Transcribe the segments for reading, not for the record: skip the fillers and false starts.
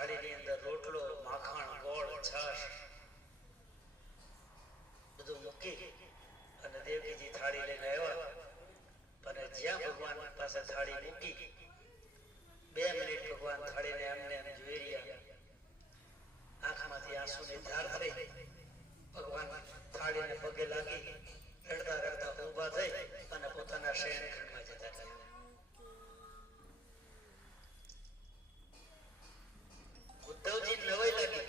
થાળીની અંદર રોટલો, માખણ, ગોળ, છાશ બધું મૂકી અને દેવકીજી થાળી લઈને આવ્યા. અને જ્યાં ભગવાન પાસે થાળી મૂકી 2 મિનિટ ભગવાન થાળીને એમને એમ જોઈ રહ્યા. આંખમાંથી આંસુની ધાર થઈ. ભગવાન થાળીને પગે લાગી રડતા રડતા ઊભા થઈ અને પોતાના શયનખંડમાં જતા રહ્યા. ઉદ્ધવજી નવાઈ લાગી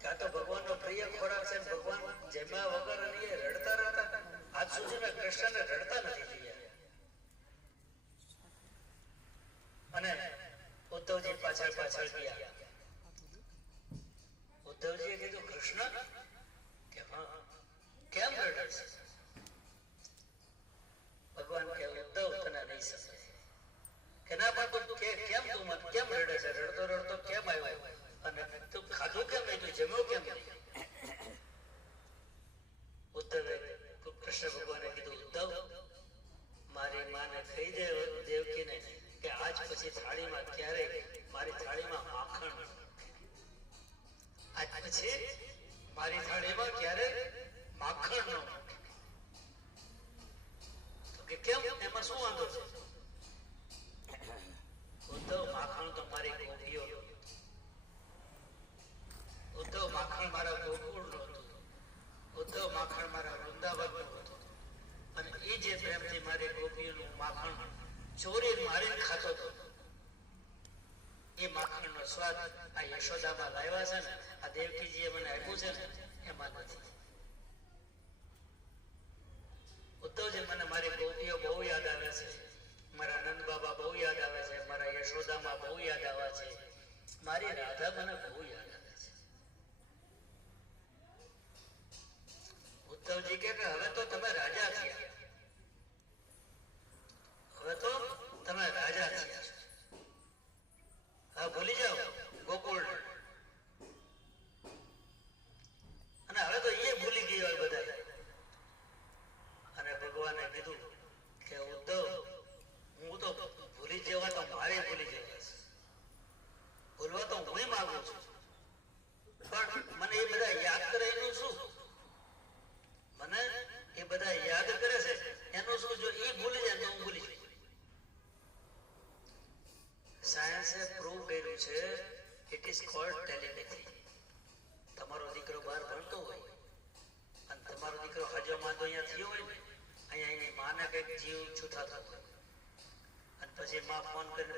કે આ તો ભગવાનનો પ્રિય ખોરાક છે. ભગવાન જમ્યા વગર અને રડતા રડતા આજ સુધી મેં કૃષ્ણને રડતા નથી જોયા. અને ઉદ્ધવજી પાછળ પાછળ ગયા. ઉદ્ધવજીએ કીધું કૃષ્ણ કે હા કેમ રડે છે? ભગવાન કે ઉદ્ધવ તને નહીં સમજે કે ના બાપુ કે કેમ તું મત કેમ રડે છે? રડતો રડતો કેમ આવ્યો અને તું ખાધું કેમ નહીં? તું જમ્યો કેમ નહીં? ઉદ્ધવે કૃષ્ણ ભગવાને કીધું ઉદ્ધવ મારી માને કહી દે દેવકીને કે આજ પછી થાળીમાં ક્યારેય મારી થાળીમાં માખણ, આજ પછી મારી થાળીમાં ક્યારેય માખણ ન મૂકે. તો કે કેમ એમાં શું વાંધો છે? ઉદ્ધવ માખણ તો મારી ગોપીઓ, ઉદ્ધવ માખણ મારા ગોકુળ નું હતું, ઉદ્ધવ માખણ મારા વૃંદાવન નું હતું. અને એ જે પ્રેમથી મારી ગોપીઓનું માખણ ચોરી મારીને ખાતો હતો એ માખણનો સ્વાદ આ યશોદામાં લાવ્યા છે ને, આ દેવકીજીએ મને આપ્યું છે ને, એમાં નથી. ઉદ્ધવજી મને મારી ગોપીઓ બહુ યાદ આવે છે, મારા નંદ બાબા બહુ યાદ આવે છે, મારા યશોદામાં બહુ યાદ આવે છે, મારી રાધા મને બહુ યાદ આવે છે. ઉદ્ધવજી કે હવે તો તમે રાજા થયા, હવે તો તમે રાજા થયા, હા ભૂલી જાઓ ગોકુળ. અને હવે તો એ ભૂલી ગઈ હોય બધા. અને ભગવાને કીધું કે ઉદ્ધવ હું તો ભૂલી જવા તો મારે ભૂલી જવા છે, ભૂલવા તો હું માંગુ છું, પણ મને એ બધા યાદ કરે એનું શું? મને એ બધા યાદ કરે છે એનું શું? જો એ ભૂલી જાય તો હું ભૂલી જાય. સાયન્સે પ્રૂવ કર્યું છે ઇટ ઇઝ કોલ્ડ ટેલિપેથી. તમારો દીકરો બહાર ભણતો હોય અને તમારો દીકરો હજો માંદો અહીંયા થયો હોય ને, અહીંયા એની માને કંઈક જીવ છૂટા થતો હોય અને પછી માં ફોન કરીને